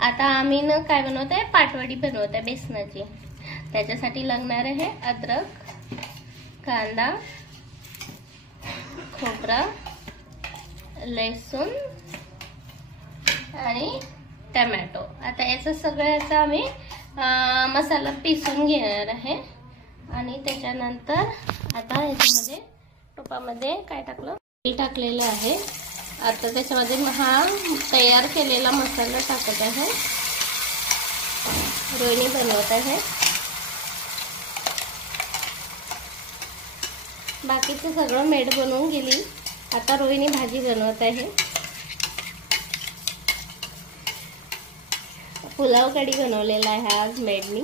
आता आम्ही ना काय बनवत आहे, पाटवडी बनवत आहे बेसनाची। त्याच्यासाठी लागणार आहे अद्रक, कांदा, खोबरा, लसूण आणि टोमॅटो। आता याचा सगळ्याचा आम्ही मसाला पिसून घेणार आहे। आणि त्याच्यानंतर आता याच्यामध्ये टोपामध्ये काय टाकलं, तेल टाकलेलं आहे। आता त्याच्यामध्ये हा तयार केलेला मसाला टाकत आहे, रोहिणी बनवत आहे। बाकीचं सगळं मेड बनवून गेली, आता रोहिणी भाजी बनवत आहे। पुलाव कढी बनवलेला आहे आज मेडनी।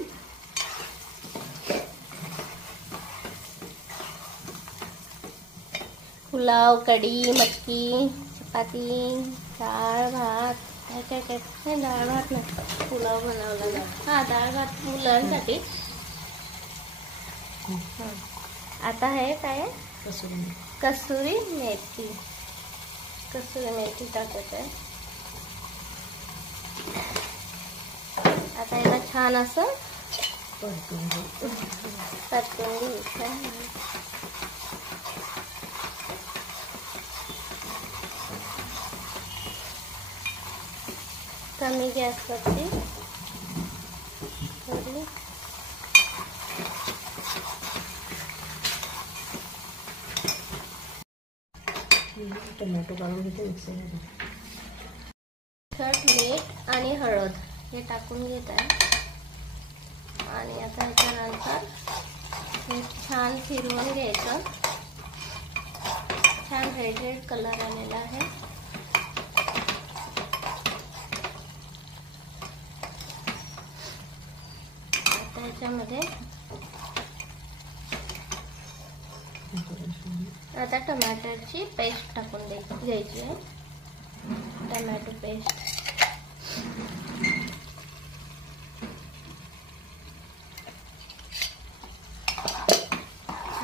पुलाव कढी, मटकी, चपाती, डाळ भात, डाळ भात नाही पुलाव बनवला ना, हा डाळ भात मुलांसाठी। आता हे काय, कसुरी मेथी, कसुरी मेथी टाकत आहे। आता याला छान असं परतून घ्यायचं। कमी गॅसवरती थोडी टोमॅटो काढून घेते मिक्सरमध्ये। मीठ आणि हळद हे टाकून घेत आहे। आणि आता याच्यानंतर हे छान फिरवून घ्यायचं। छान रेड रेड कलर आलेला आहे। आता याच्यामध्ये आता टोमॅटोची पेस्ट टाकून घ्यायची आहे, टोमॅटो पेस्ट।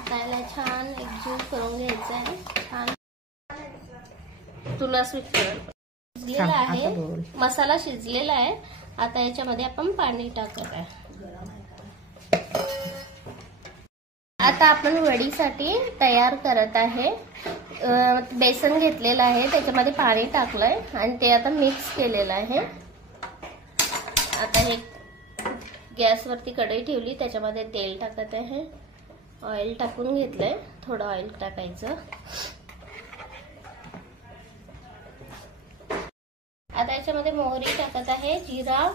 त्याला छान एकजीव करून घ्यायचं आहे। छान तुला शिजलेला आहे, मसाला शिजलेला आहे। आता याच्यामध्ये आपण पाणी टाकत आहे। आता आपण वडीसाठी तयार करत आहे। बेसन घेतलेलं आहे, त्याच्यामध्ये पाणी टाकलंय आणि ते आता मिक्स केलेलं आहे। आता हे गॅसवरती कढई ठेवली, त्याच्यामध्ये तेल टाकत आहे। ऑइल टाकून घेतलंय, थोडं ऑइल टाकायचं। आता याच्यामध्ये मोहरी टाकत आहे, जिरा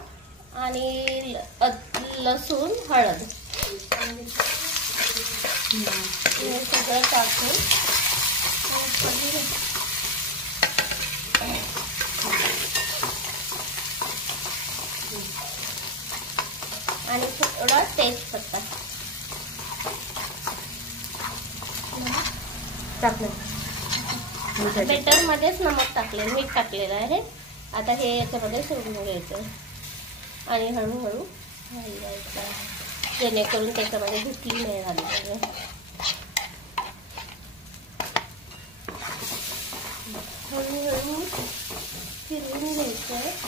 आणि लसूण, हळद हे सगळं टाकून आणि थोडा तेजपत्ता टाकलं। बेटर मध्येच नमक टाकले, मीठ टाकलेलं आहे। आता हे याच्यामध्ये सोडून घ्यायचं आणि हळूहळू हलवायचं, जेणेकरून त्याच्यामध्ये गुठली नाही झाली पाहिजे। हळूहळू फिरवून घ्यायचं।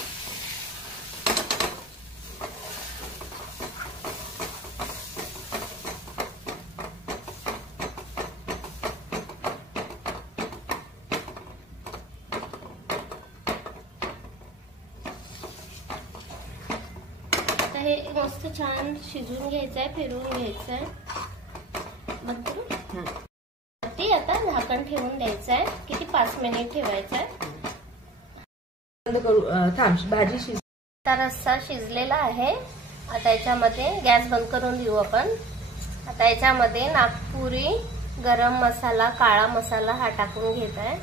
हे मस्त छान शिजून घ्यायचंय, फिरवून घ्यायचंय। ते आता झाकण ठेवून द्यायचंय, किती 5 मिनिट ठेवायचंय। भाजी आता रस्सा शिजलेला आहे। आता याच्यामध्ये गॅस बंद करून देऊ आपण। आता याच्यामध्ये नागपुरी गरम मसाला, काळा मसाला हा टाकून घेत आहे।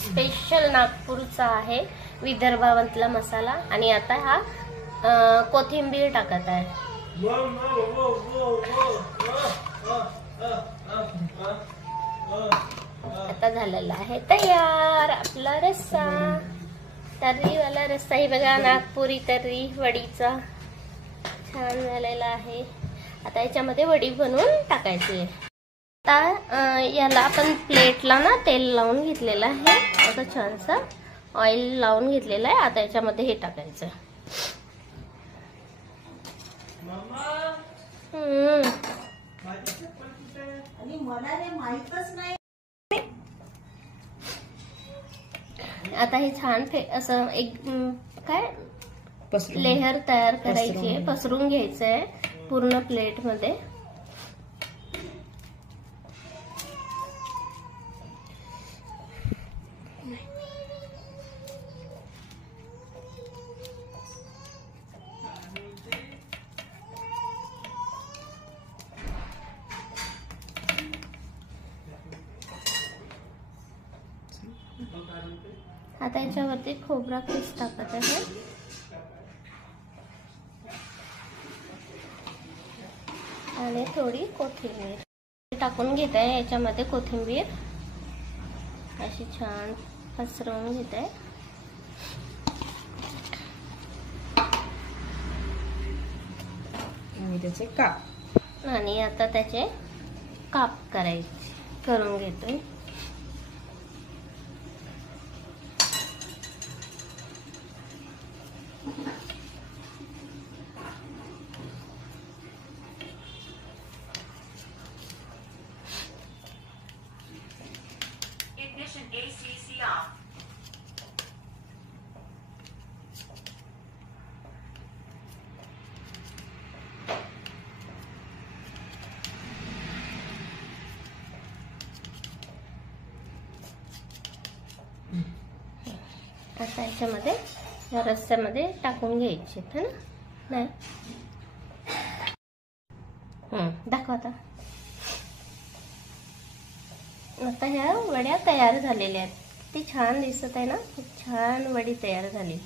स्पेशल नागपूरचा आहे, विदर्भामधला मसाला। आणि आता हा कोथिंबीर टाकत आहे। आता झालेला आहे तयार आपला रस्सा, तर्रीवाला रस्सा। ही बघा नागपुरी तर्री वडीचा छान झालेला आहे। आता याच्यामध्ये वडी बनवून टाकायची। आता याला आपण प्लेटला ना तेल लावून घेतलेलं आहे, असं छानसा ऑइल लावून घेतलेलं आहे. आता याच्यामध्ये हे टाकायचं. आणि मला हे माहीतच नाही. आता हे छान असं एक काय पसरून लेहर तयार करायची आहे. पसरवून. पसरून घ्यायचं आहे पूर्ण प्लेट मध्ये. आता याच्यावरती खोबरा किस टाकत आहे आणि थोडी कोथिंबीर टाकून घेत आहे. याच्यामध्ये कोथिंबीर अशी छान पसरवून घेत आहे. आणि त्याचे काप. आणि आता त्याचे काप करून घेतोय. Ignition ACC off. आता याच्यामध्ये या रस्स्यामध्ये टाकून घ्यायचे है ना. नाही दाखव आता. आता ह्या वड्या तयार झालेल्या आहेत. किती छान दिसत आहे ना. खूप छान वडी तयार झाली.